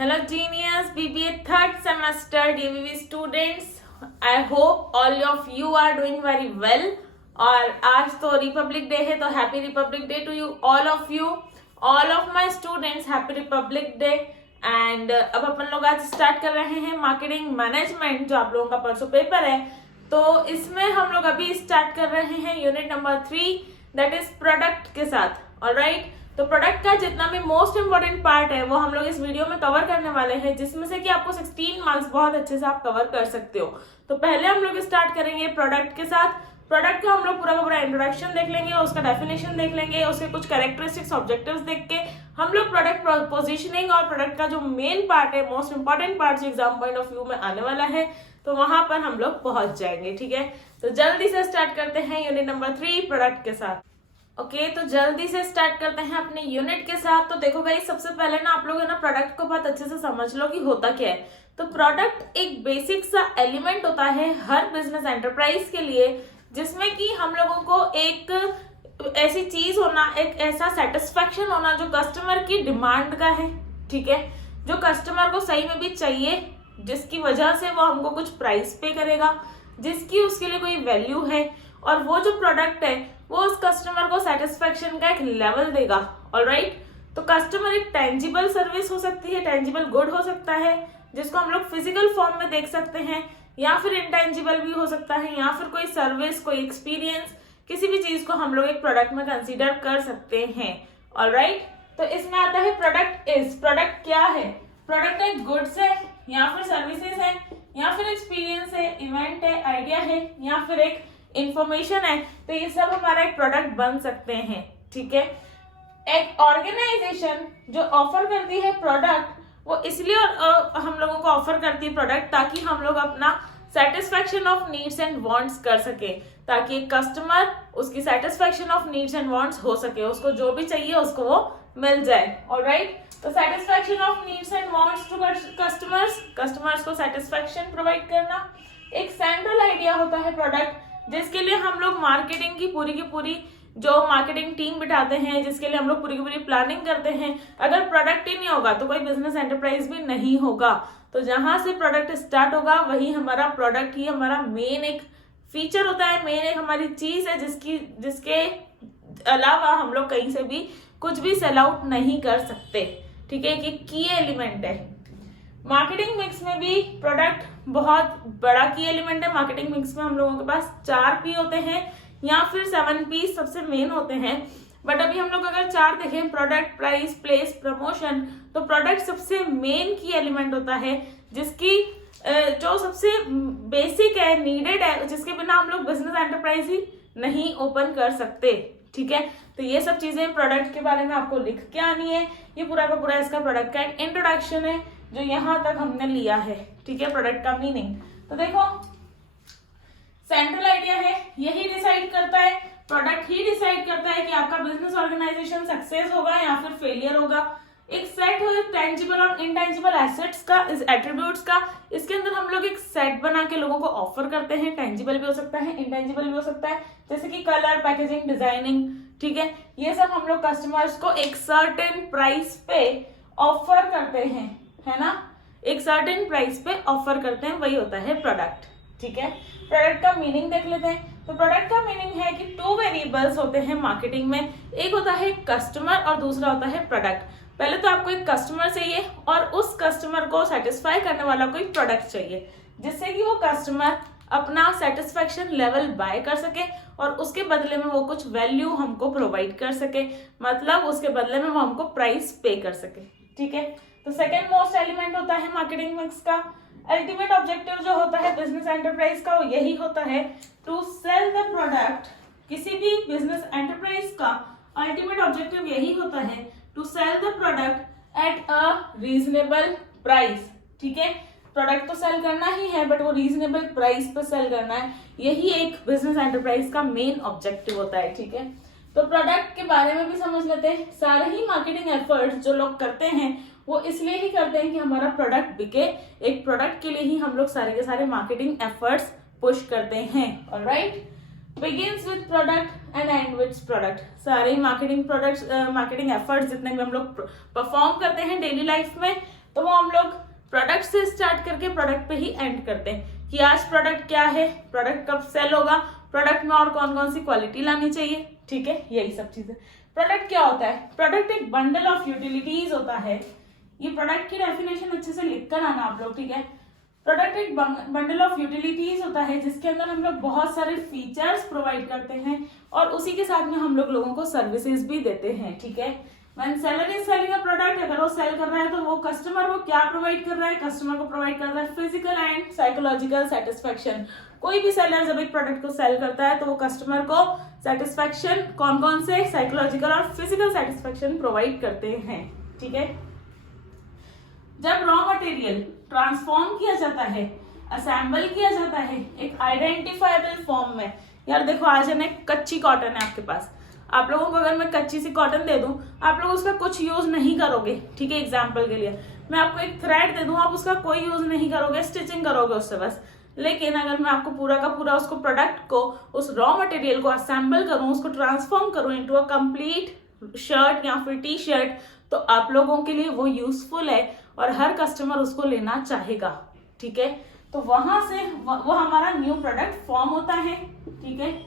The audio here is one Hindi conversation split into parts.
Hello genius BBA third semester DVV students. I hope all of you are doing very well. और आज तो रिपब्लिक डे है, तो happy Republic Day to you all of my students, happy Republic Day. And अब अपन लोग आज स्टार्ट कर रहे हैं मार्केटिंग मैनेजमेंट, जो आप लोगों का परसों पेपर है। तो इसमें हम लोग अभी स्टार्ट कर रहे हैं unit number 3, that is product के साथ। ऑलराइट, तो प्रोडक्ट का जितना भी मोस्ट इंपॉर्टेंट पार्ट है वो हम लोग इस वीडियो में कवर करने वाले हैं, जिसमें से कि आपको 16 मार्क्स बहुत अच्छे से आप कवर कर सकते हो। तो पहले हम लोग स्टार्ट करेंगे प्रोडक्ट के साथ। प्रोडक्ट का हम लोग पूरा का पूरा इंट्रोडक्शन देख लेंगे, उसका डेफिनेशन देख लेंगे, उसके कुछ कैरेक्टरिस्टिक्स ऑब्जेक्टिव्स देख के हम लोग प्रोडक्ट पोजीशनिंग और प्रोडक्ट का जो मेन पार्ट है, मोस्ट इंपॉर्टेंट पार्ट जो एग्जाम पॉइंट ऑफ व्यू में आने वाला है, तो वहां पर हम लोग पहुंच जाएंगे। ठीक है, तो जल्दी से स्टार्ट करते हैं यूनिट नंबर 3 प्रोडक्ट के साथ। ओके, तो जल्दी से स्टार्ट करते हैं अपने यूनिट के साथ। तो देखो गाइस, सबसे पहले ना आप लोग है ना प्रोडक्ट को बहुत अच्छे से समझ लो कि होता क्या है। तो प्रोडक्ट एक बेसिक सा एलिमेंट होता है हर बिजनेस एंटरप्राइज के लिए, जिसमें कि हम लोगों को एक ऐसी चीज होना, एक ऐसा सेटिस्फेक्शन होना जो कस्टमर की डिमांड का है। ठीक है, जो कस्टमर को सही में भी चाहिए, जिसकी वजह से वो हमको कुछ प्राइस पे करेगा, जिसकी उसके लिए कोई वैल्यू है, और वो जो प्रोडक्ट है वो उस कस्टमर को सेटिस्फेक्शन का एक लेवल देगा। ऑलराइट, तो कस्टमर एक टेंजिबल सर्विस हो सकती है, टेंजिबल गुड हो सकता है, जिसको हम लोग फिजिकल फॉर्म में देख सकते हैं, या फिर इंटेंजिबल भी हो सकता है, या फिर कोई सर्विस, कोई एक्सपीरियंस, किसी भी चीज को हम लोग एक प्रोडक्ट में कंसीडर कर सकते हैं। ऑलराइट, तो इसमें आता है प्रोडक्ट क्या है? प्रोडक्ट एक गुड्स है, या फिर सर्विसेज है, या फिर एक्सपीरियंस है, इवेंट है, आइडिया है, या फिर एक इंफॉर्मेशन है। तो ये सब हमारा एक प्रोडक्ट बन सकते हैं। ठीक है, एक ऑर्गेनाइजेशन जो ऑफर करती है प्रोडक्ट, वो इसलिए हम लोगों को ऑफर करती है प्रोडक्ट ताकि हम लोग अपना satisfaction of needs and wants कर सके, ताकि एक कस्टमर उसकी satisfaction of needs and wants हो सके, उसको जो भी चाहिए उसको वो मिल जाए। ऑलराइट, तो satisfaction of needs and wants to customers को सेटिस्फेक्शन प्रोवाइड करना एक सेंट्रल आइडिया होता है प्रोडक्ट, जिसके लिए हम लोग मार्केटिंग की पूरी जो मार्केटिंग टीम बिठाते हैं, जिसके लिए हम लोग पूरी की पूरी प्लानिंग करते हैं। अगर प्रोडक्ट ही नहीं होगा तो कोई बिजनेस एंटरप्राइज भी नहीं होगा। तो जहां से प्रोडक्ट स्टार्ट होगा वही हमारा प्रोडक्ट ही हमारा मेन एक फीचर होता है, मेन एक हमारी चीज है, जिसके अलावा हम लोग कहीं से भी कुछ भी सेल आउट नहीं कर सकते। ठीक है, कि की एलिमेंट है। मार्केटिंग मिक्स में भी प्रोडक्ट बहुत बड़ा की एलिमेंट है। मार्केटिंग मिक्स में हम लोगों के पास 4 P होते हैं, या फिर 7 P सबसे मेन होते हैं। बट अभी हम लोग अगर 4 देखें, प्रोडक्ट, प्राइस, प्लेस, प्रमोशन, तो प्रोडक्ट सबसे मेन की एलिमेंट होता है, जिसकी जो सबसे बेसिक है, नीडेड है, जिसके बिना हम लोग बिजनेस एंटरप्राइज ही नहीं ओपन कर सकते। ठीक है, तो ये सब चीजें प्रोडक्ट के बारे में आपको लिख के आनी है। ये पूरा का पूरा इसका प्रोडक्ट का एक इंट्रोडक्शन है जो यहाँ तक हमने लिया है। ठीक है, प्रोडक्ट का मीनिंग तो देखो, सेंट्रल आइडिया है, यही डिसाइड करता है, प्रोडक्ट ही डिसाइड करता है कि आपका बिजनेस ऑर्गेनाइजेशन सक्सेस होगा या फिर फेलियर होगा। एक सेट है टेंजिबल और इनटेंजिबल एसेट्स का, इस एट्रीब्यूट्स का। इसके अंदर हम लोग एक सेट बना के लोगों को ऑफर करते हैं। टेंजिबल भी हो सकता है, इनटेंजिबल भी हो सकता है, जैसे कि कलर, पैकेजिंग, डिजाइनिंग। ठीक है, ये सब हम लोग कस्टमर्स को एक सर्टेन प्राइस पे ऑफर करते हैं, है ना, एक सर्टेन प्राइस पे ऑफर करते हैं, वही होता है प्रोडक्ट। ठीक है, प्रोडक्ट का मीनिंग देख लेते हैं। तो प्रोडक्ट का मीनिंग है कि 2 वेरिएबल्स होते हैं मार्केटिंग में, एक होता है कस्टमर और दूसरा होता है प्रोडक्ट। पहले तो आपको एक कस्टमर चाहिए और उस कस्टमर को सेटिस्फाई करने वाला कोई प्रोडक्ट चाहिए, जिससे कि वो कस्टमर अपना सेटिस्फेक्शन लेवल बाय कर सके और उसके बदले में वो कुछ वैल्यू हमको प्रोवाइड कर सके, मतलब उसके बदले में वो हमको प्राइस पे कर सके। ठीक है, तो सेकेंड मोस्ट एलिमेंट होता है मार्केटिंग मिक्स का। अल्टीमेट ऑब्जेक्टिव जो होता है बिजनेस एंटरप्राइज का, वो यही होता है टू सेल द प्रोडक्ट। किसी भी बिजनेस एंटरप्राइज का अल्टीमेट ऑब्जेक्टिव यही होता है to sell the product at a reasonable price. ठीक है, प्रोडक्ट तो सेल करना ही है, बट वो रीजनेबल प्राइस पर सेल करना है, यही एक बिजनेस एंटरप्राइज का मेन ऑब्जेक्टिव होता है। ठीक है, तो प्रोडक्ट के बारे में भी समझ लेते हैं। सारे ही मार्केटिंग एफर्ट्स जो लोग करते हैं वो इसलिए ही करते हैं कि हमारा प्रोडक्ट बिके। एक प्रोडक्ट के लिए ही हम लोग सारे के सारे मार्केटिंग एफर्ट्स पुश करते हैं। Alright, begins with product and and with product. सारे मार्केटिंग एफर्ट्स जितने भी हम लोग परफॉर्म करते हैं डेली लाइफ में, तो वो हम लोग प्रोडक्ट से स्टार्ट करके प्रोडक्ट पे ही एंड करते हैं कि आज प्रोडक्ट क्या है, प्रोडक्ट कब सेल होगा, प्रोडक्ट में और कौन कौन सी क्वालिटी लानी चाहिए, ठीक है, यही सब चीजें। प्रोडक्ट क्या होता है? प्रोडक्ट एक बंडल ऑफ यूटिलिटीज होता है। ये प्रोडक्ट की डेफिनेशन अच्छे से लिख कर आना आप लोग, ठीक है। प्रोडक्ट एक बंडल ऑफ यूटिलिटीज होता है जिसके अंदर हम लोग बहुत सारे फीचर्स प्रोवाइड करते हैं और उसी के साथ में हम लोग लोगों को सर्विसेज भी देते हैं, ठीक है। When seller is selling a product, अगर वो सेल कर रहा है तो वो कस्टमर को क्या प्रोवाइड कर रहा है? कस्टमर को प्रोवाइड कर रहा है फिजिकल एंड साइकोलॉजिकल सेटिस्फेक्शन। कोई भी सेलर जब एक प्रोडक्ट को सेल करता है तो वो कस्टमर को सेटिस्फेक्शन कौन कौन से साइकोलॉजिकल और फिजिकल सेटिस्फेक्शन प्रोवाइड करते हैं, ठीक है। जब रॉ मटेरियल ट्रांसफॉर्म किया जाता है, असेंबल किया जाता है एक आइडेंटिफाइबल फॉर्म में, यार देखो आज है ना कच्ची कॉटन है आपके पास, आप लोगों को अगर मैं कच्ची सी कॉटन दे दूं आप लोग उसका कुछ यूज नहीं करोगे, ठीक है। एग्जांपल के लिए मैं आपको एक थ्रेड दे दूं, आप उसका कोई यूज नहीं करोगे, स्टिचिंग करोगे उससे बस। लेकिन अगर मैं आपको पूरा का पूरा उसको प्रोडक्ट को, उस रॉ मटेरियल को असेंबल करूं, उसको ट्रांसफॉर्म करूं इनटू अ कंप्लीट शर्ट या फिर टी शर्ट, तो आप लोगों के लिए वो यूजफुल है और हर कस्टमर उसको लेना चाहेगा, ठीक है। तो वहां से वो हमारा न्यू प्रोडक्ट फॉर्म होता है, ठीक है।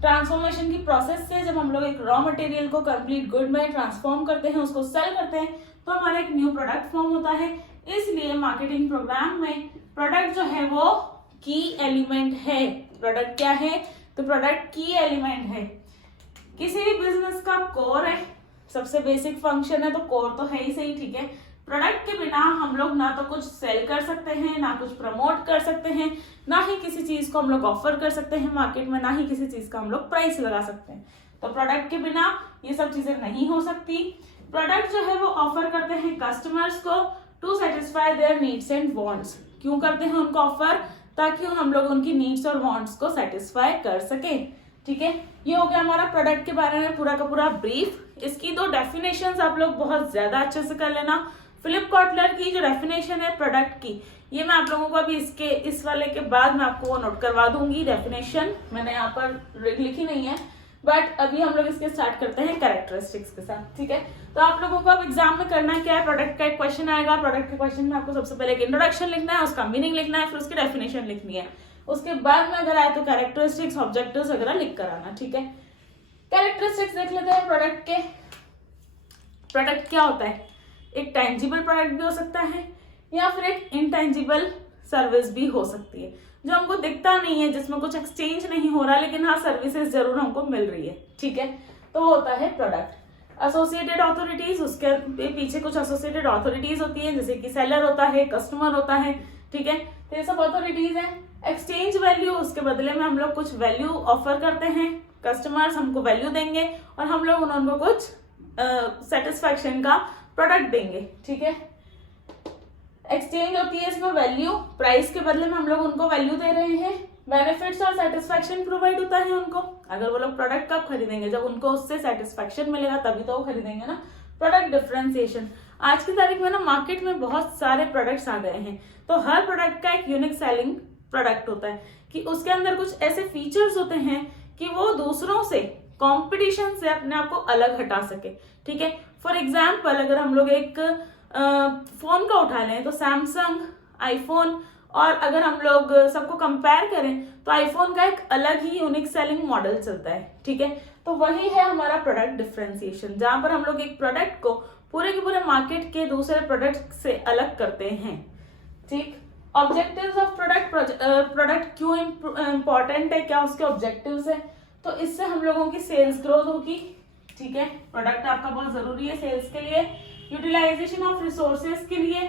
ट्रांसफॉर्मेशन की प्रोसेस से जब हम लोग एक रॉ मटेरियल को कंप्लीट गुड में ट्रांसफॉर्म करते हैं, उसको सेल करते हैं, तो हमारा एक न्यू प्रोडक्ट फॉर्म होता है। इसलिए मार्केटिंग प्रोग्राम में प्रोडक्ट जो है वो की एलिमेंट है। प्रोडक्ट क्या है? तो प्रोडक्ट की एलिमेंट है। किसी भी बिजनेस का कोर है, सबसे बेसिक फंक्शन है, तो कोर तो है ही सही, ठीक है। प्रोडक्ट के बिना हम लोग ना तो कुछ सेल कर सकते हैं, ना कुछ प्रमोट कर सकते हैं, ना ही किसी चीज को हम लोग ऑफर कर सकते हैं मार्केट में, ना ही किसी चीज का हम लोग प्राइस लगा सकते हैं। तो प्रोडक्ट के बिना ये सब चीजें नहीं हो सकती। प्रोडक्ट जो है वो ऑफर करते हैं कस्टमर्स को to satisfy their needs and wants. क्यों करते हैं उनको ऑफर? ताकि हम लोग उनकी नीड्स और वांट्स को सेटिस्फाई कर सके, ठीक है। ये हो गया हमारा प्रोडक्ट के बारे में पूरा का पूरा ब्रीफ। इसकी दो डेफिनेशंस आप लोग बहुत ज्यादा अच्छे से कर लेना। फिलिप कॉटलर की जो डेफिनेशन है प्रोडक्ट की, ये मैं आप लोगों को अभी इस वाले के बाद मैं आपको वो नोट करवा दूंगी। डेफिनेशन मैंने यहाँ पर लिखी नहीं है, बट अभी हम लोग इसके स्टार्ट करते हैं कैरेक्टरिस्टिक्स के साथ, ठीक है। तो आप लोगों को अब एग्जाम में करना क्या है, प्रोडक्ट का एक क्वेश्चन आएगा। प्रोडक्ट के क्वेश्चन में आपको सबसे पहले एक इंट्रोडक्शन लिखना है, उसका मीनिंग लिखना है, फिर उसकी डेफिनेशन लिखनी है। उसके बाद में अगर आए तो कैरेक्टरिस्टिक्स, ऑब्जेक्टिव्स वगैरह लिख कर आना, ठीक है। कैरेक्टरिस्टिक्स देख लेते हैं प्रोडक्ट के। प्रोडक्ट क्या होता है? एक टेंजिबल प्रोडक्ट भी हो सकता है या फिर एक इनटेंजिबल सर्विस भी हो सकती है, जो हमको दिखता नहीं है, जिसमें कुछ एक्सचेंज नहीं हो रहा, लेकिन हाँ सर्विसेज जरूर हमको मिल रही है, ठीक है। तो वो होता है प्रोडक्ट। एसोसिएटेड अथॉरिटीज, उसके पीछे कुछ एसोसिएटेड अथॉरिटीज होती है, जैसे कि सेलर होता है, कस्टमर होता है, ठीक है। तो ये सब अथॉरिटीज है। एक्सचेंज वैल्यू, उसके बदले में हम लोग कुछ वैल्यू ऑफर करते हैं, कस्टमर्स हमको वैल्यू देंगे और हम लोग उनको कुछ सेटिस्फैक्शन का प्रोडक्ट देंगे, ठीक है। एक्सचेंज होती है इसमें वैल्यू, प्राइस के बदले में हम लोग उनको वैल्यू दे रहे हैं। बेनिफिट्स और सेटिस्फैक्शन प्रोवाइड होता है उनको। अगर वो लोग प्रोडक्ट कब खरीदेंगे? जब उनको उससे सेटिस्फैक्शन मिलेगा तभी तो वो खरीदेंगे ना। प्रोडक्ट डिफरेंशिएशन, आज की तारीख में ना मार्केट में बहुत सारे प्रोडक्ट्स आ गए हैं, तो हर प्रोडक्ट का एक यूनिक सेलिंग प्रोडक्ट होता है कि उसके अंदर कुछ ऐसे फीचर्स होते हैं कि वो दूसरों से, कंपटीशन से अपने आप को अलग हटा सके, ठीक है। फॉर एग्जाम्पल अगर हम लोग एक फोन का उठा लें तो सैमसंग, आईफोन, और अगर हम लोग सबको कंपेयर करें तो आईफोन का एक अलग ही यूनिक सेलिंग मॉडल चलता है, ठीक है। तो वही है हमारा प्रोडक्ट डिफरेंशिएशन, जहां पर हम लोग एक प्रोडक्ट को पूरे के पूरे मार्केट के दूसरे प्रोडक्ट से अलग करते हैं, ठीक। ऑब्जेक्टिव्स ऑफ प्रोडक्ट क्यों इंपॉर्टेंट है, क्या उसके ऑब्जेक्टिव्स है? तो इससे हम लोगों की सेल्स ग्रोथ होगी, ठीक है। प्रोडक्ट आपका बहुत जरूरी है सेल्स के लिए। यूटिलाइजेशन ऑफ रिसोर्सेज के लिए।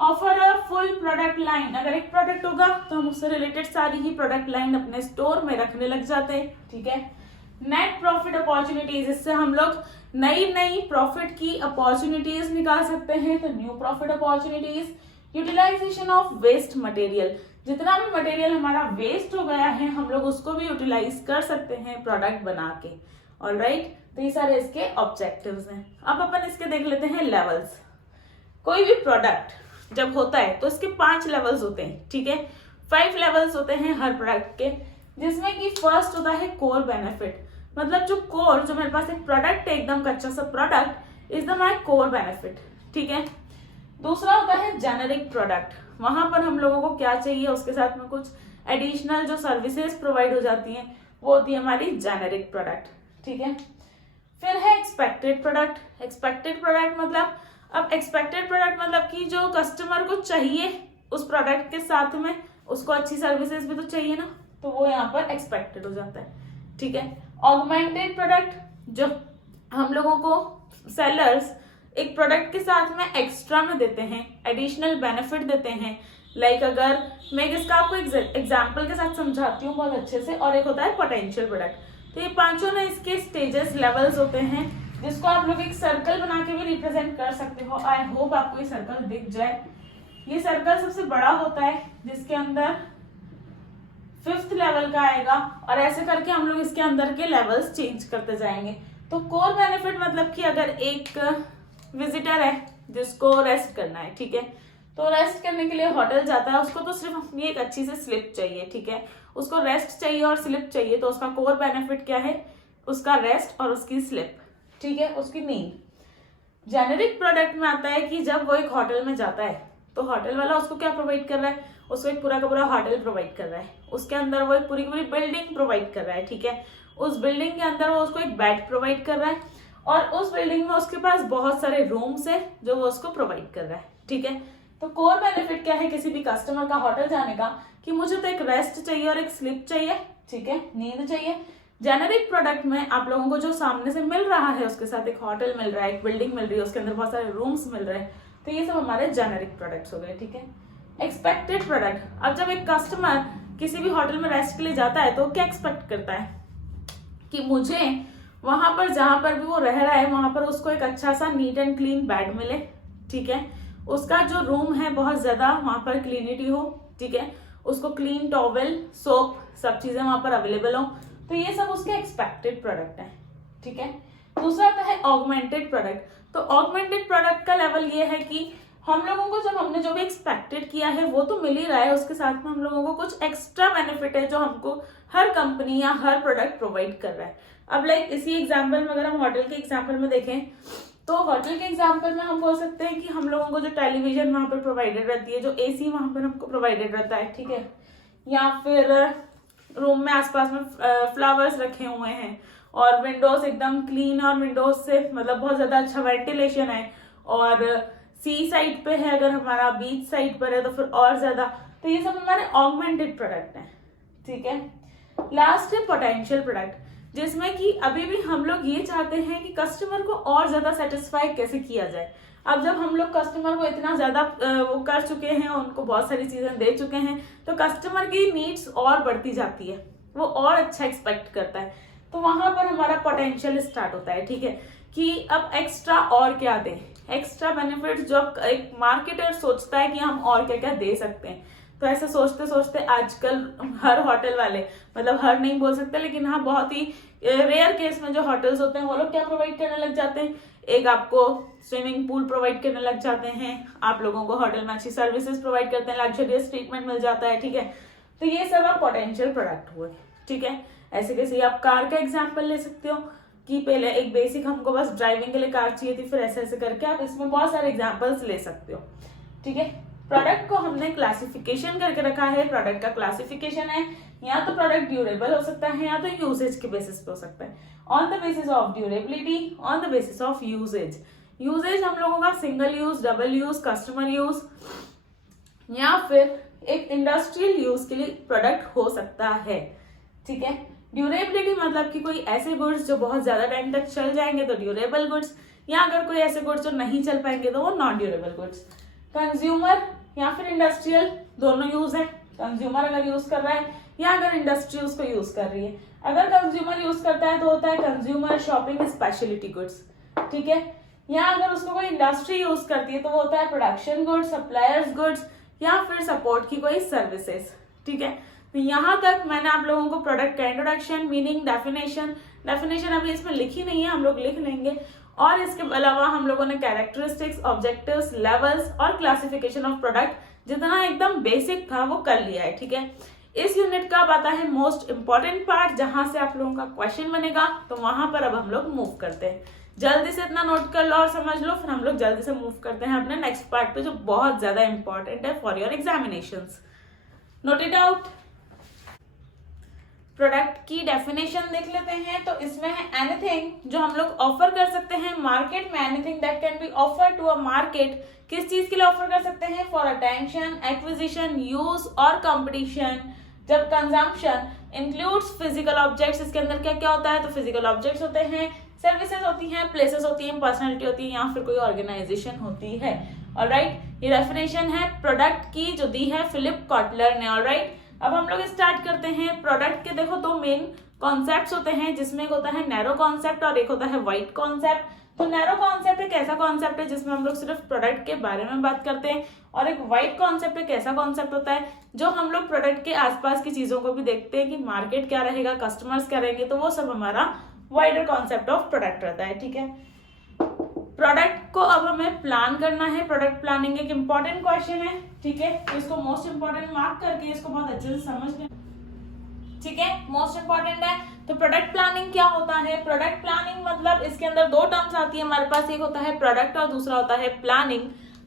Offer a full product line, अगर एक प्रोडक्ट होगा तो हम उससे रिलेटेड सारी ही प्रोडक्ट लाइन अपने स्टोर में रखने लग जाते हैं, ठीक है। नेट प्रॉफिट अपॉर्चुनिटीज, इससे हम लोग नई नई प्रॉफिट की अपॉर्चुनिटीज निकाल सकते हैं, तो new profit opportunities. Utilization of waste material, जितना भी मटेरियल हमारा वेस्ट हो गया है हम लोग उसको भी यूटिलाइज कर सकते हैं प्रोडक्ट बना के, ऑलराइट। तो ये सारे इसके ऑब्जेक्टिव्स हैं। अब अपन इसके देख लेते हैं लेवल्स। कोई भी प्रोडक्ट जब होता है तो इसके 5 लेवल्स होते हैं, ठीक है। 5 लेवल्स होते हैं हर प्रोडक्ट के, जिसमें कि फर्स्ट होता है कोर बेनिफिट, मतलब जो कोर, जो मेरे पास एक प्रोडक्ट है एकदम कच्चा सा product, is the my core benefit, ठीक है। दूसरा होता है जेनेरिक प्रोडक्ट। वहां पर हम लोगों को क्या चाहिए, उसके साथ में कुछ एडिशनल जो सर्विसेज प्रोवाइड हो जाती हैं, वो होती है हमारी जेनेरिक प्रोडक्ट। ठीक है, फिर है एक्सपेक्टेड प्रोडक्ट। एक्सपेक्टेड प्रोडक्ट मतलब, अब एक्सपेक्टेड प्रोडक्ट मतलब कि जो कस्टमर को चाहिए उस प्रोडक्ट के साथ में उसको अच्छी सर्विसेज भी तो चाहिए ना, तो वो यहाँ पर एक्सपेक्टेड हो जाता है। ठीक है, ऑगमेंटेड प्रोडक्ट, जो हम लोगों को सेलर्स एक प्रोडक्ट के साथ में एक्स्ट्रा में देते हैं, एडिशनल बेनिफिट देते हैं। लाइक अगर मैं इसका आपको एग्जांपल के साथ समझाती हूँ बहुत अच्छे से, और एक होता है पोटेंशियल प्रोडक्ट। तो ये पांचों ना इसके स्टेजेस, लेवल्स होते हैं, जिसको आप लोग एक सर्कल बना के भी रिप्रेजेंट कर सकते हो। आई होप आपको ये सर्कल दिख जाए। ये सर्कल सबसे बड़ा होता है, जिसके अंदर 5th लेवल का आएगा, और ऐसे करके हम लोग इसके अंदर के लेवल्स चेंज करते जाएंगे। तो कोर बेनिफिट मतलब कि अगर एक विजिटर है जिसको रेस्ट करना है, ठीक है, तो रेस्ट करने के लिए होटल जाता है, उसको तो सिर्फ अपनी एक अच्छी से स्लिप चाहिए। ठीक है, उसको रेस्ट चाहिए और स्लिप चाहिए, तो उसका कोर बेनिफिट क्या है, उसका रेस्ट और उसकी स्लिप। ठीक है, उसकी नींद। जेनेरिक प्रोडक्ट में आता है कि जब वो एक होटल में जाता है तो होटल वाला उसको क्या प्रोवाइड कर रहा है, उसको एक पूरा का पूरा होटल प्रोवाइड कर रहा है, उसके अंदर वो एक पूरी की पूरी बिल्डिंग प्रोवाइड कर रहा है। ठीक है, उस बिल्डिंग के अंदर वो उसको एक बेड प्रोवाइड कर रहा है, और उस बिल्डिंग में उसके पास बहुत सारे रूम्स है जो वो उसको प्रोवाइड कर रहा है। ठीक है, तो कोर बेनिफिट क्या है किसी भी कस्टमर का होटल जाने का, कि मुझे तो एक रेस्ट चाहिए और एक स्लिप चाहिए। ठीक है, नींद चाहिए। जेनेरिक प्रोडक्ट में आप लोगों को जो सामने से मिल रहा है, उसके साथ एक होटल मिल रहा है, एक बिल्डिंग मिल रही है, उसके अंदर बहुत सारे रूम्स मिल रहे हैं, तो ये सब हमारे जेनेरिक प्रोडक्ट्स हो गए। ठीक है, एक्सपेक्टेड प्रोडक्ट, अब जब एक कस्टमर किसी भी होटल में रेस्ट के लिए जाता है तो क्या एक्सपेक्ट करता है कि मुझे वहां पर जहां पर भी वो रह रहा है वहां पर उसको एक अच्छा सा नीट एंड क्लीन बेड मिले। ठीक है, उसका जो रूम है बहुत ज्यादा वहां पर क्लीनिटी हो। ठीक है, उसको क्लीन टॉवेल, सोप, सब चीजें वहां पर अवेलेबल हो, तो ये सब उसके एक्सपेक्टेड प्रोडक्ट है। ठीक है, दूसरा आता है ऑगमेंटेड प्रोडक्ट। तो ऑगमेंटेड प्रोडक्ट का लेवल ये है कि हम लोगों को जब हमने जो भी एक्सपेक्टेड किया है वो तो मिल ही रहा है, उसके साथ में हम लोगों को कुछ एक्स्ट्रा बेनिफिट है जो हमको हर कंपनी या हर प्रोडक्ट प्रोवाइड कर रहा है। अब लाइक इसी एग्जांपल में अगर हम होटल के एग्जांपल में देखें, तो होटल के एग्जांपल में हम बोल सकते हैं कि हम लोगों को जो टेलीविजन वहां पर प्रोवाइडेड रहती है, जो एसी वहां पर हमको प्रोवाइडेड रहता है, ठीक है, या फिर रूम में आसपास में फ्लावर्स रखे हुए हैं, और विंडोज एकदम क्लीन, और विंडोज से मतलब बहुत ज्यादा अच्छा वेंटिलेशन है, और सी साइड पे है, अगर हमारा बीच साइड पर है तो फिर और ज्यादा। तो ये सब हमारे ऑगमेंटेड प्रोडक्ट हैं। ठीक है, लास्ट है पोटेंशियल प्रोडक्ट, जिसमें कि अभी भी हम लोग ये चाहते हैं कि कस्टमर को और ज्यादा सेटिस्फाई कैसे किया जाए। अब जब हम लोग कस्टमर को इतना ज्यादा वो कर चुके हैं, उनको बहुत सारी चीजें दे चुके हैं, तो कस्टमर की नीड्स और बढ़ती जाती है, वो और अच्छा एक्सपेक्ट करता है, तो वहां पर हमारा पोटेंशियल स्टार्ट होता है। ठीक है, कि अब एक्स्ट्रा और क्या दें, एक्स्ट्रा बेनिफिट जो एक मार्केटर सोचता है कि हम और क्या क्या दे सकते हैं। तो ऐसे सोचते सोचते आजकल हर होटल वाले, मतलब हर नहीं बोल सकते, लेकिन हाँ बहुत ही रेयर केस में जो होटल्स होते हैं वो लोग क्या प्रोवाइड करने लग जाते हैं, एक आपको स्विमिंग पूल प्रोवाइड करने लग जाते हैं, आप लोगों को होटल में अच्छी सर्विसेज प्रोवाइड करते हैं, लग्जरियस ट्रीटमेंट मिल जाता है। ठीक है, तो ये सब आप पोटेंशियल प्रोडक्ट हुए। ठीक है, ऐसे कैसे आप कार का एग्जाम्पल ले सकते हो कि पहले एक बेसिक हमको बस ड्राइविंग के लिए कार चाहिए थी, फिर ऐसे ऐसे करके आप इसमें बहुत सारे एग्जाम्पल्स ले सकते हो। ठीक है, प्रोडक्ट को हमने क्लासिफिकेशन करके रखा है। प्रोडक्ट का क्लासिफिकेशन है, या तो प्रोडक्ट ड्यूरेबल हो सकता है, या तो यूसेज के बेसिस पे हो सकता है। On the basis of durability, on the basis of usage. Usage हम लोगों का single use, double use, customer use, या फिर एक इंडस्ट्रियल यूज के लिए प्रोडक्ट हो सकता है। ठीक है, ड्यूरेबिलिटी मतलब कि कोई ऐसे गुड्स जो बहुत ज्यादा टाइम तक चल जाएंगे तो ड्यूरेबल गुड्स, या अगर कोई ऐसे गुड्स जो नहीं चल पाएंगे तो वो नॉन ड्यूरेबल गुड्स। कंज्यूमर या फिर इंडस्ट्रियल, दोनों यूज है। कंज्यूमर अगर यूज कर रहा है या अगर इंडस्ट्री उसको यूज कर रही है। अगर कंज्यूमर यूज करता है तो होता है कंज्यूमर शॉपिंग स्पेशलिटी गुड्स। ठीक है, या अगर उसको कोई इंडस्ट्री यूज करती है तो वो होता है प्रोडक्शन गुड्स, सप्लायर्स गुड्स, या फिर सपोर्ट की कोई सर्विसेज। ठीक है, तो यहाँ तक मैंने आप लोगों को प्रोडक्ट का इंट्रोडक्शन, मीनिंग, डेफिनेशन अभी इसमें लिखी नहीं है, हम लोग लिख लेंगे, और इसके अलावा हम लोगों ने कैरेक्टरिस्टिक्स, ऑब्जेक्टिव्स, लेवल्स और क्लासिफिकेशन ऑफ प्रोडक्ट जितना एकदम बेसिक था वो कर लिया है। ठीक है, इस यूनिट का अब आता है मोस्ट इंपॉर्टेंट पार्ट, जहां से आप लोगों का क्वेश्चन बनेगा, तो वहां पर अब हम लोग मूव करते हैं। जल्दी से इतना नोट कर लो और समझ लो, फिर हम लोग जल्दी से मूव करते हैं अपने नेक्स्ट पार्ट पे जो बहुत ज्यादा इंपॉर्टेंट है for your examinations. Note it out. Product की डेफिनेशन देख लेते हैं। तो इसमें है एनीथिंग जो हम लोग ऑफर कर सकते हैं मार्केट में, anything that can be offer to a market. किस चीज के लिए ऑफर कर सकते हैं? फॉर अटेंशन, एक्विजिशन, यूज और कंपटीशन। जब कंजम्पशन इंक्लूड्स फिजिकल ऑब्जेक्ट्स, इसके अंदर क्या क्या होता है? तो फिजिकल ऑब्जेक्ट्स होते हैं, सर्विसेज होती हैं, प्लेसेस होती हैं, पर्सनैलिटी होती है, या फिर कोई ऑर्गेनाइजेशन होती है। ऑलराइट, ये डेफिनेशन है प्रोडक्ट की जो दी है फिलिप कॉटलर ने। ऑलराइट, अब हम लोग स्टार्ट करते हैं। प्रोडक्ट के देखो दो मेन कॉन्सेप्ट्स होते हैं, जिसमें एक होता है नैरो कॉन्सेप्ट और एक होता है वाइड कॉन्सेप्ट। तो नैरो कॉन्सेप्ट एक ऐसा कॉन्सेप्ट है जिसमें हम लोग सिर्फ प्रोडक्ट के बारे में बात करते हैं, और एक वाइड कॉन्सेप्ट एक ऐसा कॉन्सेप्ट होता है जो हम लोग प्रोडक्ट के आसपास की चीजों को भी देखते हैं कि मार्केट क्या रहेगा, कस्टमर्स क्या रहेंगे, तो वो सब हमारा वाइडर कॉन्सेप्ट ऑफ प्रोडक्ट रहता है। ठीक है, प्रोडक्ट को अब हमें प्लान करना है। प्रोडक्ट प्लानिंग एक इंपॉर्टेंट क्वेश्चन है। ठीक है, तो इसको मोस्ट इंपॉर्टेंट मार्क करके इसको बहुत अच्छे से समझ लें। ठीक है, मोस्ट इंपॉर्टेंट है। तो प्रोडक्ट प्लानिंग क्या होता है? प्रोडक्ट प्लानिंग मतलब इसके अंदर दो टर्म्स आती है हमारे पास, एक होता है प्रोडक्ट और दूसरा होता है प्लानिंग।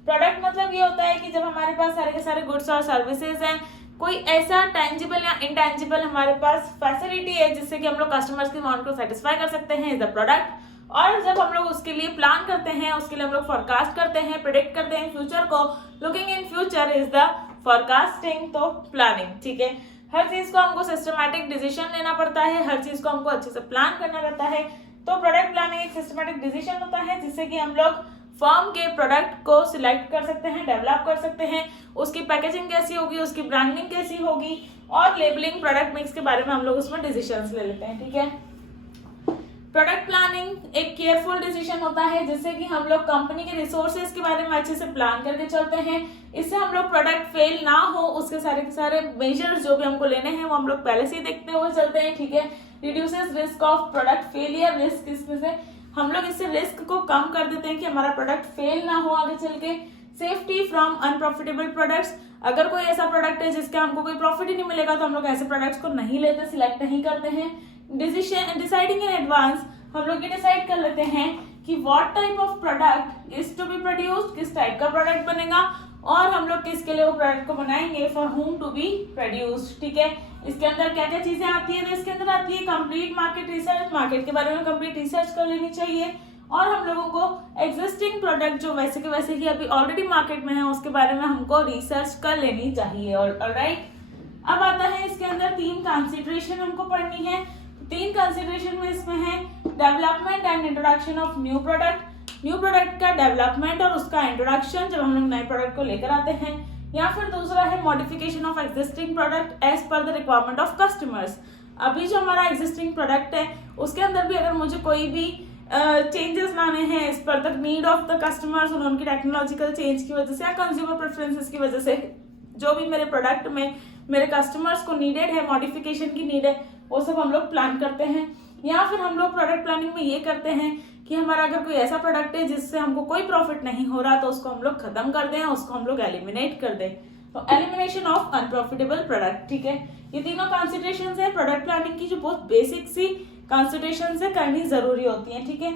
प्रोडक्ट मतलब ये होता है कि जब हमारे पास सारे के सारे गुड्स और सर्विसेज हैं, कोई ऐसा टेंजिबल या इनटेंजिबल हमारे पास फैसिलिटी है जिससे कि हम लोग कस्टमर्स की वांट को सेटिस्फाई कर सकते हैं, इज द प्रोडक्ट। और जब हम लोग उसके लिए प्लान करते हैं, उसके लिए हम लोग फोरकास्ट करते हैं, प्रिडिक्ट करते हैं फ्यूचर को, looking in future is the forecasting, तो प्लानिंग। ठीक है, हर चीज को हमको सिस्टमैटिक डिसीजन लेना पड़ता है, हर चीज को हमको अच्छे से प्लान करना रहता है। तो प्रोडक्ट प्लानिंग एक सिस्टमैटिक डिसीजन होता है जिससे कि हम लोग फर्म के प्रोडक्ट को सिलेक्ट कर सकते हैं, डेवलप कर सकते हैं, उसकी पैकेजिंग कैसी होगी, उसकी ब्रांडिंग कैसी होगी, और लेबलिंग, प्रोडक्ट मिक्स के बारे में हम लोग उसमें डिसीजंस ले लेते हैं। ठीक है, प्रोडक्ट प्लानिंग एक केयरफुल डिसीजन होता है जिससे कि हम लोग कंपनी के रिसोर्सेज के बारे में अच्छे से प्लान करके चलते हैं। इससे हम लोग प्रोडक्ट फेल ना हो उसके सारे मेजर्स जो भी हमको लेने हैं वो हम लोग पहले से ही देखते हुए चलते हैं। ठीक है, reduces risk of product failure. Risk इसमें से हम लोग इससे रिस्क को कम कर देते हैं कि हमारा प्रोडक्ट फेल ना हो आगे चल के। सेफ्टी फ्रॉम अनप्रॉफिटेबल प्रोडक्ट्स, अगर कोई ऐसा प्रोडक्ट है जिसका हमको कोई प्रॉफिट ही नहीं मिलेगा तो हम लोग ऐसे प्रोडक्ट्स को नहीं लेते, सिलेक्ट नहीं करते हैं। डिसाइडिंग इन एडवांस, हम लोग ये डिसाइड कर लेते हैं कि what type of product is to be produced, किस टाइप का प्रोडक्ट बनेगा, और हम लोग किसके लिए वो प्रोडक्ट को बनाएंगे, for whom to be produced. ठीक है, इसके अंदर क्या क्या चीजें आती है? तो इसके अंदर आती है कंप्लीट मार्केट रिसर्च, मार्केट के बारे में कंप्लीट रिसर्च कर लेनी चाहिए, और हम लोगों को एग्जिस्टिंग प्रोडक्ट जो वैसे के वैसे ही अभी ऑलरेडी मार्केट में है उसके बारे में हमको रिसर्च कर लेनी चाहिए। ऑलराइट, अब आता है इसके अंदर तीन कंसिडरेशन हमको पढ़नी है। तीन कंसिडरेशन में इसमें है development and introduction of new product, new product का डेवलपमेंट और उसका इंट्रोडक्शन जब हम लोग नए प्रोडक्ट को लेकर आते हैं, या फिर दूसरा है modification of existing product as per the requirement of customers. अभी जो हमारा एग्जिस्टिंग प्रोडक्ट है उसके अंदर भी अगर मुझे कोई भी चेंजेस लाने हैं इस पर the need of the customers, उनकी टेक्नोलॉजिकल चेंज की वजह से या कंज्यूमर प्रेफरेंसेस की वजह से जो भी मेरे प्रोडक्ट में मेरे कस्टमर्स को नीडेड है, मॉडिफिकेशन की नीड है, वो सब हम लोग प्लान करते हैं। या फिर हम लोग प्रोडक्ट प्लानिंग में ये करते हैं कि हमारा अगर कोई ऐसा प्रोडक्ट है जिससे हमको कोई प्रॉफिट नहीं हो रहा तो उसको हम लोग खत्म कर दें, उसको हम लोग एलिमिनेट कर दें, तो एलिमिनेशन ऑफ अनप्रॉफिटेबल प्रोडक्ट। ठीक है, ये तीनों कंसिडरेशंस है प्रोडक्ट प्लानिंग की जो बहुत बेसिक सी कंसिडरेशंस है, करनी जरूरी होती है। ठीक है,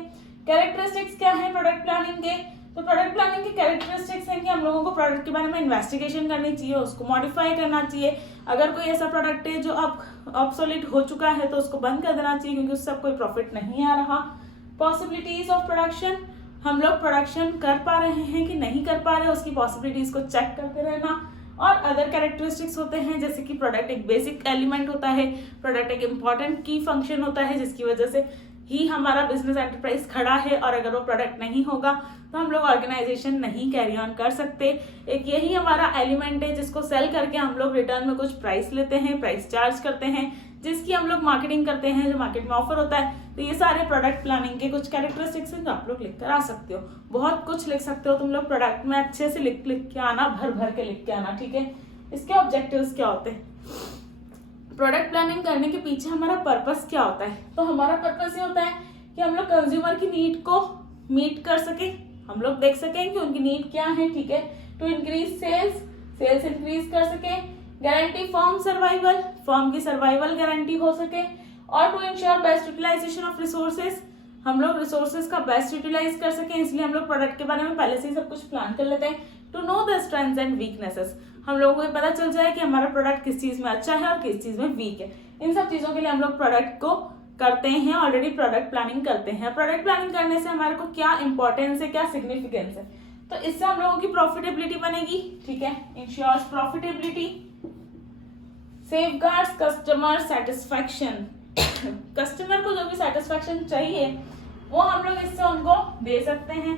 कैरेक्टरिस्टिक्स क्या है प्रोडक्ट प्लानिंग के? तो प्रोडक्ट प्लानिंग की कैरेक्टरिस्टिक्स हैं कि हम लोगों को प्रोडक्ट के बारे में इन्वेस्टिगेशन करनी चाहिए, उसको मॉडिफाई करना चाहिए। अगर कोई ऐसा प्रोडक्ट है जो अब ऑब्सोलीट हो चुका है तो उसको बंद कर देना चाहिए क्योंकि उससे अब कोई प्रॉफिट नहीं आ रहा। पॉसिबिलिटीज ऑफ प्रोडक्शन, हम लोग प्रोडक्शन कर पा रहे हैं कि नहीं कर पा रहे, उसकी पॉसिबिलिटीज को चेक करते रहना। और अदर कैरेक्टरिस्टिक्स होते हैं जैसे कि प्रोडक्ट एक बेसिक एलिमेंट होता है, प्रोडक्ट एक इम्पॉर्टेंट की फंक्शन होता है जिसकी वजह से ही हमारा बिजनेस एंटरप्राइज खड़ा है, और अगर वो प्रोडक्ट नहीं होगा तो हम लोग ऑर्गेनाइजेशन नहीं कैरी ऑन कर सकते। एक यही हमारा एलिमेंट है जिसको सेल करके हम लोग रिटर्न में कुछ प्राइस लेते हैं, प्राइस चार्ज करते हैं, जिसकी हम लोग मार्केटिंग करते हैं, जो मार्केट में ऑफर होता है। तो ये सारे प्रोडक्ट प्लानिंग के कुछ कैरेक्टरिस्टिक्स हैं जो आप लोग लिख कर आ सकते हो। बहुत कुछ लिख सकते हो तुम लोग प्रोडक्ट में, अच्छे से लिख के आना, भर भर के लिख के आना। ठीक है, इसके ऑब्जेक्टिव्स क्या होते हैं, प्रोडक्ट प्लानिंग करने के पीछे हमारा पर्पस क्या होता है? तो हमारा पर्पस ये होता है कि हम लोग कंज्यूमर की नीड को मीट कर सके, हम लोग देख सकें कि उनकी नीड क्या है। ठीक है, टू इंक्रीज सेल्स इंक्रीज कर सके, गारंटी फर्म की सर्वाइवल गारंटी हो सके, और to ensure best utilization of resources, हम लोग रिसोर्सेज का बेस्ट यूटिलाइज कर सकें, इसलिए हम लोग प्रोडक्ट के बारे में पहले से ही सब कुछ प्लान कर लेते हैं। To know the strengths and weaknesses, हम लोगों को ये पता चल जाए कि हमारा प्रोडक्ट किस चीज में अच्छा है और किस चीज में वीक है। इन सब चीजों के लिए हम लोग प्रोडक्ट को करते हैं, ऑलरेडी प्रोडक्ट प्लानिंग करते हैं। प्रोडक्ट प्लानिंग करने से हमारे को क्या इंपॉर्टेंस है, क्या सिग्निफिकेंस है, तो इससे हम लोगों की प्रॉफिटेबिलिटी बनेगी, ठीक है। Ensures profitability, safeguards customer satisfaction, customer को जो भी सेटिस्फैक्शन चाहिए वो हम लोग इससे उनको दे सकते हैं।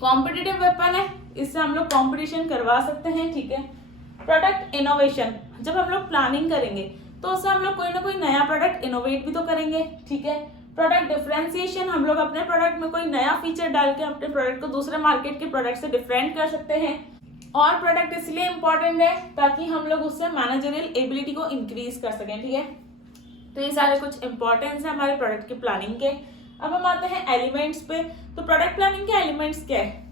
कॉम्पिटिटिव वेपन है, इससे हम लोग कॉम्पिटिशन करवा सकते हैं, ठीक है। प्रोडक्ट इनोवेशन, जब हम लोग प्लानिंग करेंगे तो उससे हम लोग कोई ना कोई नया प्रोडक्ट इनोवेट भी तो करेंगे, ठीक है। प्रोडक्ट डिफरेंशिएशन, हम लोग अपने प्रोडक्ट में कोई नया फीचर डाल के अपने प्रोडक्ट को दूसरे मार्केट के प्रोडक्ट से डिफरेंट कर सकते हैं। और प्रोडक्ट इसलिए इंपॉर्टेंट है ताकि हम लोग उससे मैनेजरियल एबिलिटी को इंक्रीज कर सकें, ठीक है। तो ये सारे कुछ इंपॉर्टेंस है हमारे प्रोडक्ट की प्लानिंग के। अब हम आते हैं एलिमेंट्स पे। तो प्रोडक्ट प्लानिंग के एलिमेंट्स क्या है,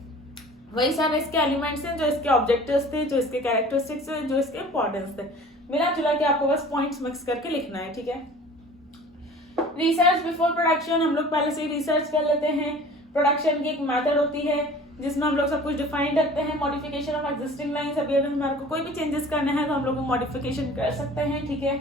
वही सारे इसके एलिमेंट्स हैं जो इसके ऑब्जेक्टिव्स थे, जो इसके कैरेक्टरिस्टिक्स थे, जो इसके इंपॉर्टेंस थे। मिला जुला के आपको बस पॉइंट्स मिक्स करके लिखना है, ठीक है। रिसर्च बिफोर प्रोडक्शन, हम लोग पहले से ही रिसर्च कर लेते हैं। प्रोडक्शन की एक मेथड होती है जिसमें हम लोग सब कुछ डिफाइन रखते हैं। मॉडिफिकेशन ऑफ एग्जिस्टिंग लाइंस, अभी अगर हमारे को कोई भी चेंजेस करने हैं तो हम लोग मॉडिफिकेशन कर सकते हैं, ठीक है।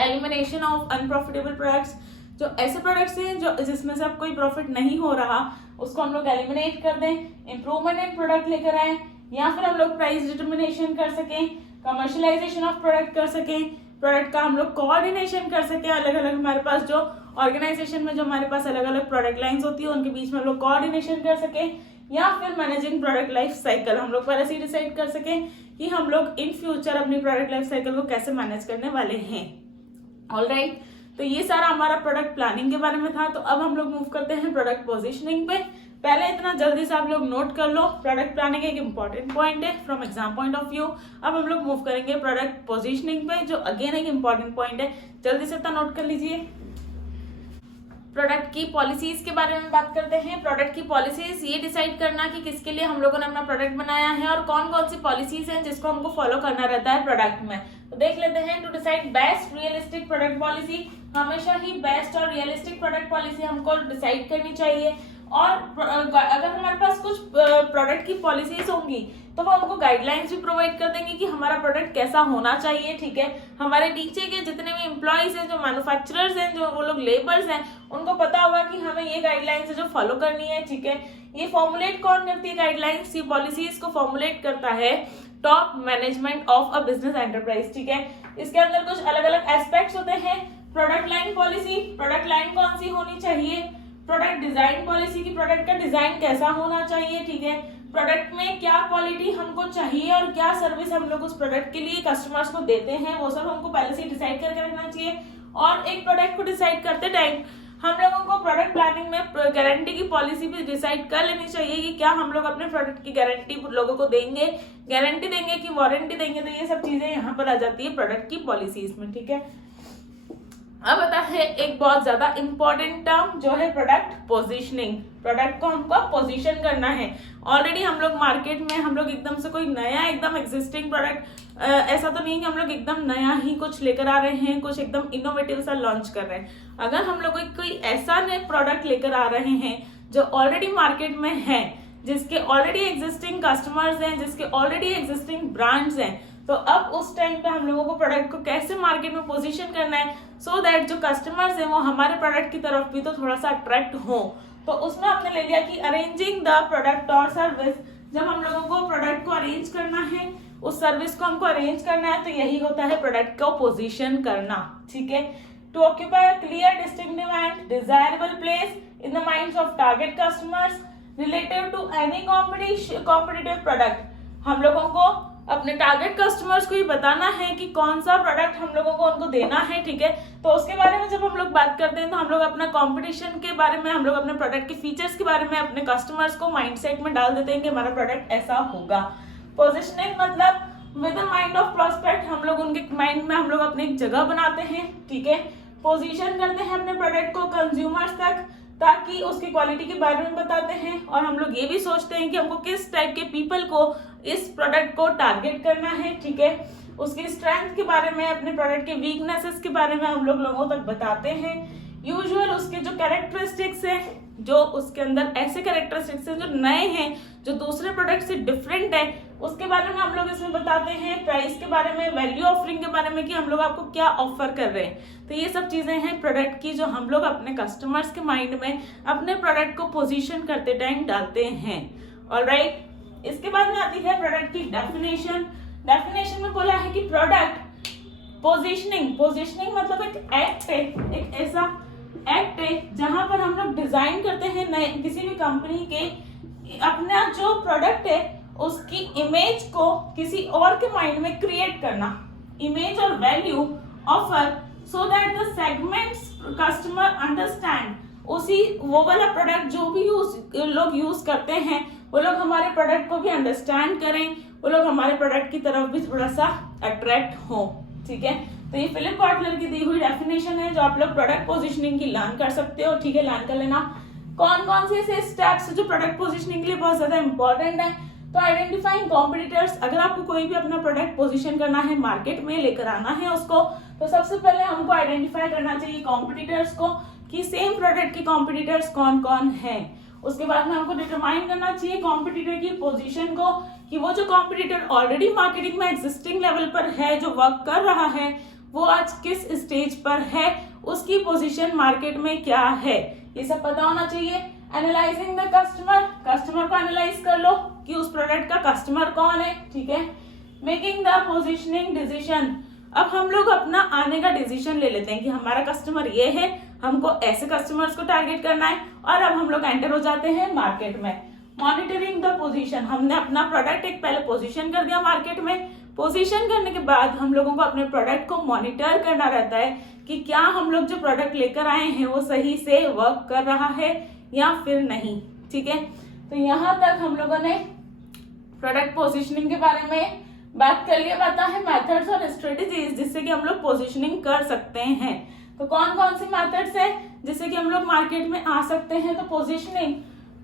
एलिमिनेशन ऑफ अनप्रॉफिटेबल प्रोडक्ट्स, जो ऐसे प्रोडक्ट्स हैं जो जिसमें से अब कोई प्रॉफिट नहीं हो रहा उसको हम लोग एलिमिनेट कर दें। इंप्रूवमेंट इन प्रोडक्ट लेकर आए, या फिर हम लोग प्राइस डिटर्मिनेशन कर सकें, कमर्शियलाइजेशन ऑफ प्रोडक्ट कर सकें, प्रोडक्ट का हम लोग कोऑर्डिनेशन कर सकें। अलग अलग हमारे पास जो ऑर्गेनाइजेशन में जो हमारे पास अलग अलग प्रोडक्ट लाइंस होती है उनके बीच में हम लोग कोऑर्डिनेशन कर सकें, या फिर मैनेजिंग प्रोडक्ट लाइफ साइकिल, हम लोग पहले से डिसाइड कर सकें कि हम लोग इन फ्यूचर अपनी प्रोडक्ट लाइफ साइकिल को कैसे मैनेज करने वाले हैं। ऑलराइट, तो ये सारा हमारा प्रोडक्ट प्लानिंग के बारे में था। तो अब हम लोग मूव करते हैं प्रोडक्ट पोजीशनिंग पे। पहले इतना जल्दी से आप लोग नोट कर लो, प्रोडक्ट प्लानिंग एक इंपॉर्टेंट पॉइंट है from exam point of view. अब हम लोग मूव करेंगे प्रोडक्ट पोजीशनिंग पे, जो अगेन एक इंपॉर्टेंट पॉइंट है। जल्दी से इतना नोट कर लीजिए। प्रोडक्ट की पॉलिसीज के बारे में बात करते हैं। प्रोडक्ट की पॉलिसीज ये डिसाइड करना कि किसके लिए हम लोगों ने अपना प्रोडक्ट बनाया है और कौन कौन सी पॉलिसीज हैं जिसको हमको फॉलो करना रहता है प्रोडक्ट में। तो देख लेते हैं। To decide best realistic product policy, हमेशा ही बेस्ट और रियलिस्टिक प्रोडक्ट पॉलिसी हमको डिसाइड करनी चाहिए। और अगर हमारे पास कुछ प्रोडक्ट की पॉलिसीज होंगी तो वो हमको गाइडलाइंस भी प्रोवाइड कर देंगे कि हमारा प्रोडक्ट कैसा होना चाहिए, ठीक है। हमारे नीचे के जितने भी एम्प्लॉइज हैं, जो मैन्युफैक्चरर्स हैं, जो वो लोग लेबर्स हैं, उनको पता होगा कि हमें ये गाइडलाइंस है जो फॉलो करनी है, ठीक है। ये फॉर्मुलेट कौन करती है गाइडलाइंस, ये पॉलिसीज को फॉर्मुलेट करता है top management of a business enterprise, ठीक है। इसके अंदर कुछ अलग अलग एस्पेक्ट्स होते हैं। Product line policy, product line कौन सी होनी चाहिए। प्रोडक्ट डिजाइन पॉलिसी, की प्रोडक्ट का डिजाइन कैसा होना चाहिए, ठीक है। प्रोडक्ट में क्या क्वालिटी हमको चाहिए और क्या सर्विस हम लोग उस प्रोडक्ट के लिए कस्टमर्स को देते हैं, वो सब हमको पहले से डिसाइड करके रखना चाहिए। और एक प्रोडक्ट को डिसाइड करते टाइम हम लोगों को प्रोडक्ट प्लानिंग में गारंटी की पॉलिसी भी डिसाइड कर लेनी चाहिए कि क्या हम लोग अपने प्रोडक्ट की गारंटी लोगों को देंगे, गारंटी देंगे कि वारंटी देंगे। तो ये सब चीजें यहाँ पर आ जाती है प्रोडक्ट की पॉलिसीज में, ठीक है। अब आता है एक बहुत ज्यादा इंपॉर्टेंट टर्म जो है प्रोडक्ट पोजीशनिंग। प्रोडक्ट को हमको पोजीशन करना है। ऑलरेडी हम लोग मार्केट में हम लोग एकदम से कोई नया एकदम एग्जिस्टिंग प्रोडक्ट ऐसा तो नहीं कि हम लोग एकदम नया ही कुछ लेकर आ रहे हैं, कुछ एकदम इनोवेटिव सा लॉन्च कर रहे हैं। अगर हम लोग कोई ऐसा नया प्रोडक्ट लेकर आ रहे हैं जो ऑलरेडी मार्केट में है, जिसके ऑलरेडी एग्जिस्टिंग कस्टमर्स हैं, जिसके ऑलरेडी एग्जिस्टिंग ब्रांड्स हैं, तो अब उस टाइम पे हम लोगों को प्रोडक्ट को कैसे मार्केट में पोजीशन करना है सो दैट जो कस्टमर्स हैं वो हमारे प्रोडक्ट की तरफ भी तो थोड़ा सा अट्रैक्ट हो। तो उसमें हमने ले लिया कि अरेंजिंग द प्रोडक्ट और सर्विस। जब हम लोगों को प्रोडक्ट को अरेंज करना है, उस सर्विस को हमको अरेंज करना है, तो यही होता है प्रोडक्ट को पोजीशन करना, ठीक है। To occupy a clear, distinctive and desirable place in the minds of target customers relative to any competitive product. हम लोगों को अपने टारगेट कस्टमर्स को ये बताना है कि कौन सा प्रोडक्ट हम लोगों को उनको देना है, ठीक है। तो उसके बारे में जब हम लोग बात करते हैं तो हम लोग अपना कंपटीशन के बारे में, हम लोग अपने प्रोडक्ट के फीचर्स के बारे में अपने कस्टमर्स को माइंडसेट में डाल देते हैं कि हमारा प्रोडक्ट ऐसा होगा। पोजिशनिंग मतलब with the mind of prospect, हम लोग उनके माइंड में हम लोग अपनी एक जगह बनाते हैं, ठीक है। पोजीशन करते हैं अपने प्रोडक्ट को कंज्यूमर्स तक, ताकि उसकी क्वालिटी के बारे में बताते हैं। और हम लोग ये भी सोचते हैं कि हमको किस टाइप के पीपल को इस प्रोडक्ट को टारगेट करना है, ठीक है। उसकी स्ट्रेंथ के बारे में, अपने प्रोडक्ट के वीकनेसेस के बारे में हम लोग लोगों तक बताते हैं। यूजुअल उसके जो कैरेक्टरिस्टिक्स है, जो उसके अंदर ऐसे कैरेक्टरिस्टिक्स हैं जो नए हैं, जो दूसरे प्रोडक्ट से डिफरेंट है, उसके बारे में हम लोग इसमें बताते हैं। प्राइस के बारे में, वैल्यू ऑफरिंग के बारे में कि हम लोग आपको क्या ऑफर कर रहे हैं। तो ये सब चीजें हैं प्रोडक्ट की जो हम लोग अपने कस्टमर्स के माइंड में अपने प्रोडक्ट को पोजीशन करते टाइम डालते हैं। ऑलराइट, इसके बाद में आती है प्रोडक्ट की डेफिनेशन। डेफिनेशन में बोला है कि प्रोडक्ट पोजीशनिंग मतलब एक एक्ट है, एक ऐसा एक्ट है जहां पर हम लोग डिजाइन करते हैं नए किसी भी कंपनी के अपना जो प्रोडक्ट है उसकी इमेज को किसी और के माइंड में क्रिएट करना, इमेज और value offer, so that the segments customer understand. उसी वो वाला प्रोडक्ट जो भी लोग यूज करते हैं वो लोग हमारे प्रोडक्ट को भी अंडरस्टैंड करें, वो लोग हमारे प्रोडक्ट की तरफ भी थोड़ा सा अट्रैक्ट हो। ठीक है, तो ये फिलिप कॉटलर की दी हुई डेफिनेशन है जो आप लोग प्रोडक्ट पोजीशनिंग की लर्न कर सकते हो। ठीक है, लर्न कर लेना कौन कौन से ऐसे स्टेप्स जो प्रोडक्ट पोजीशनिंग के लिए बहुत ज्यादा इंपॉर्टेंट है। तो आइडेंटिफाइंग कॉम्पिटिटर्स, अगर आपको कोई भी अपना प्रोडक्ट पोजीशन करना है, मार्केट में लेकर आना है उसको, तो सबसे पहले हमको आइडेंटिफाई करना चाहिए कॉम्पिटिटर्स को कि सेम प्रोडक्ट के कॉम्पिटिटर्स कौन कौन है। उसके बाद में हमको डिटरमाइन करना चाहिए कॉम्पिटिटर की पोजीशन को कि वो जो कॉम्पिटिटर ऑलरेडी मार्केटिंग में एग्जिस्टिंग लेवल पर है, जो वर्क कर रहा है, वो आज किस स्टेज पर है, उसकी पोजीशन मार्केट में क्या है, ये सब पता होना चाहिए। एनालाइजिंग द कस्टमर को एनालाइज कर लो कि उस प्रोडक्ट का कस्टमर कौन है। ठीक है, मेकिंग द पोजीशनिंग डिसीजन। अब हम लोग अपना आने का डिसीजन ले लेते हैं कि हमारा कस्टमर ये है, हमको ऐसे कस्टमर्स को टारगेट करना है, और अब हम लोग एंटर हो जाते हैं मार्केट में। मॉनिटरिंग द पोजीशन, हमने अपना प्रोडक्ट एक पहले पोजीशन कर दिया मार्केट में। पोजीशन करने के बाद हम लोगों को अपने प्रोडक्ट को मॉनिटर करना रहता है कि क्या हम लोग जो प्रोडक्ट लेकर आए हैं वो सही से वर्क कर रहा है या फिर नहीं। ठीक है, तो यहाँ तक हम लोगों ने प्रोडक्ट पोजीशनिंग के बारे में बात कर लिया। आता है मेथड्स और स्ट्रेटेजीज जिससे कि हम लोग पोजीशनिंग कर सकते हैं। तो कौन कौन सी मेथड्स है जिससे कि हम लोग मार्केट में आ सकते हैं। तो positioning,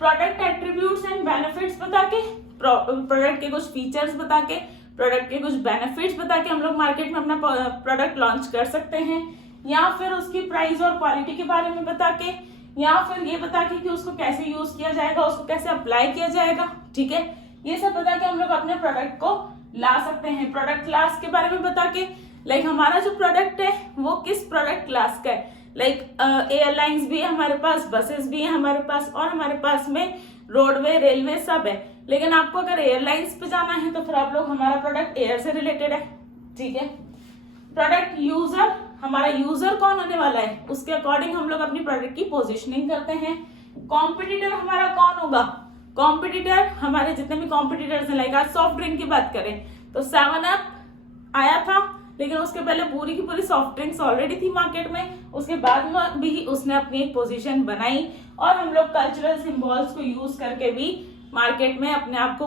product attributes and benefits बता के, प्रोडक्ट के कुछ फीचर्स बता के, प्रोडक्ट के कुछ बेनिफिट्स बता के हम लोग मार्केट में अपना प्रोडक्ट लॉन्च कर सकते हैं, या फिर उसकी प्राइस और क्वालिटी के बारे में बता के, या फिर ये बता के कि उसको कैसे यूज किया जाएगा, उसको कैसे अप्लाई किया जाएगा। ठीक है, ये सब बता के हम लोग अपने प्रोडक्ट को ला सकते हैं। प्रोडक्ट क्लास के बारे में बता के, लाइक हमारा जो प्रोडक्ट है वो किस प्रोडक्ट क्लास का है। लाइक एयरलाइंस भी है हमारे पास, बसेस भी है हमारे पास, और हमारे पास में रोडवे, रेलवे सब है। लेकिन आपको अगर एयरलाइंस पे जाना है तो फिर आप लोग, हमारा प्रोडक्ट एयर से रिलेटेड है। ठीक है, प्रोडक्ट यूजर, हमारा यूजर कौन होने वाला है उसके अकॉर्डिंग हम लोग अपनी प्रोडक्ट की पोजीशनिंग करते हैं। कॉम्पिटिटर हमारा कौन होगा, कॉम्पिटिटर हमारे जितने भी कॉम्पिटिटर्स हैं, लाइक आज सॉफ्ट ड्रिंक की बात करें तो 7up आया था, लेकिन उसके पहले पूरी की पूरी सॉफ्ट ड्रिंक्स ऑलरेडी थी मार्केट में। उसके बाद में भी उसने अपनी एक पोजीशन बनाई, और हम लोग कल्चरल सिंबल्स को यूज करके भी मार्केट में अपने आप को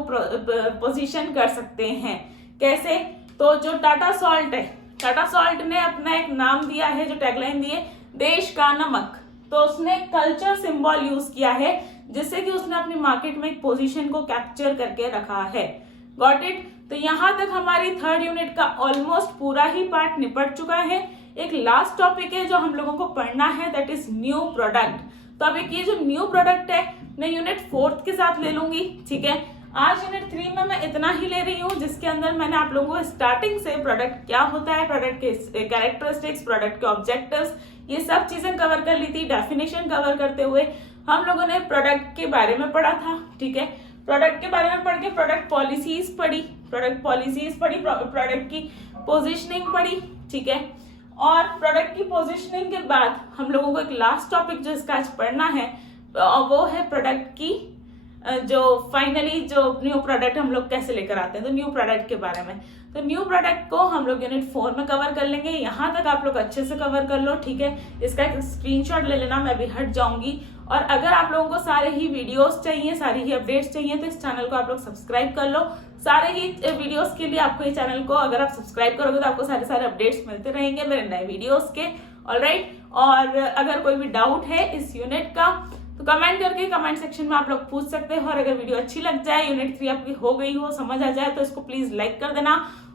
पोजीशन कर सकते हैं। कैसे, तो जो टाटा सॉल्ट है, टाटा सॉल्ट ने अपना एक नाम दिया है, जो टैगलाइन दी है, देश का नमक। तो उसने कल्चर सिंबल यूज किया है जिससे कि उसने अपनी मार्केट में एक पोजीशन को कैप्चर करके रखा है। Got it. तो यहाँ तक हमारी थर्ड यूनिट का ऑलमोस्ट पूरा ही पार्ट निपट चुका है। एक लास्ट टॉपिक है जो हम लोगों को पढ़ना है, दैट इज न्यू प्रोडक्ट। तो अब एक ये जो न्यू प्रोडक्ट है मैं यूनिट 4 के साथ ले लूंगी। ठीक है, आज यूनिट 3 में मैं इतना ही ले रही हूँ जिसके अंदर मैंने आप लोगों को स्टार्टिंग से प्रोडक्ट क्या होता है, प्रोडक्ट के कैरेक्टरिस्टिक्स, प्रोडक्ट के ऑब्जेक्टिव्स, ये सब चीजें कवर कर ली थी। डेफिनेशन कवर करते हुए हम लोगों ने प्रोडक्ट के बारे में पढ़ा था। ठीक है, प्रोडक्ट के बारे में पढ़ के प्रोडक्ट पॉलिसीज पढ़ी, प्रोडक्ट की पोजीशनिंग पढ़ी। ठीक है, और प्रोडक्ट की पोजीशनिंग के बाद हम लोगों को एक लास्ट टॉपिक जो इसका आज पढ़ना है वो है प्रोडक्ट की जो फाइनली जो न्यू प्रोडक्ट हम लोग कैसे लेकर आते हैं, तो न्यू प्रोडक्ट के बारे में। तो न्यू प्रोडक्ट को हम लोग यूनिट 4 में कवर कर लेंगे। यहाँ तक आप लोग अच्छे से कवर कर लो। ठीक है, इसका एक स्क्रीनशॉट ले लेना, मैं अभी हट जाऊंगी। और अगर आप लोगों को सारे ही वीडियोस चाहिए, सारी ही अपडेट्स चाहिए, तो इस चैनल को आप लोग सब्सक्राइब कर लो। सारे ही वीडियोस के लिए आपको ये चैनल को अगर आप सब्सक्राइब करोगे तो आपको सारे अपडेट्स मिलते रहेंगे मेरे नए वीडियोस के। ऑलराइट, और अगर कोई भी डाउट है इस यूनिट का तो कमेंट करके कमेंट सेक्शन में आप लोग पूछ सकते हो। और अगर वीडियो अच्छी लग जाए, यूनिट 3 आपकी हो गई हो, समझ आ जाए, तो इसको प्लीज लाइक कर देना।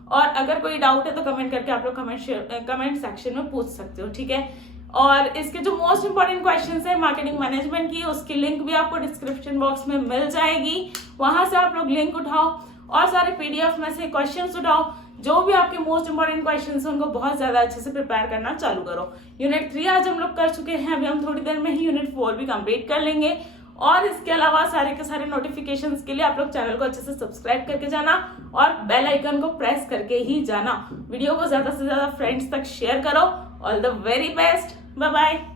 और अगर कोई डाउट है तो कमेंट करके आप लोग कमेंट सेक्शन में पूछ सकते हो। ठीक है, और इसके जो मोस्ट इंपॉर्टेंट क्वेश्चंस है मार्केटिंग मैनेजमेंट की, उसकी लिंक भी आपको डिस्क्रिप्शन बॉक्स में मिल जाएगी, वहां से आप लोग लिंक उठाओ और सारे पीडीएफ में से क्वेश्चंस उठाओ। जो भी आपके मोस्ट इंपॉर्टेंट क्वेश्चंस हैं उनको बहुत ज्यादा अच्छे से प्रिपेयर करना चालू करो। यूनिट 3 आज हम लोग कर चुके हैं, अभी हम थोड़ी देर में ही यूनिट 4 भी कंप्लीट कर लेंगे। और इसके अलावा सारे के सारे नोटिफिकेशंस के लिए आप लोग चैनल को अच्छे से सब्सक्राइब करके जाना और बेल आइकन को प्रेस करके ही जाना। वीडियो को ज्यादा से ज्यादा फ्रेंड्स तक शेयर करो। All the very best, bye bye.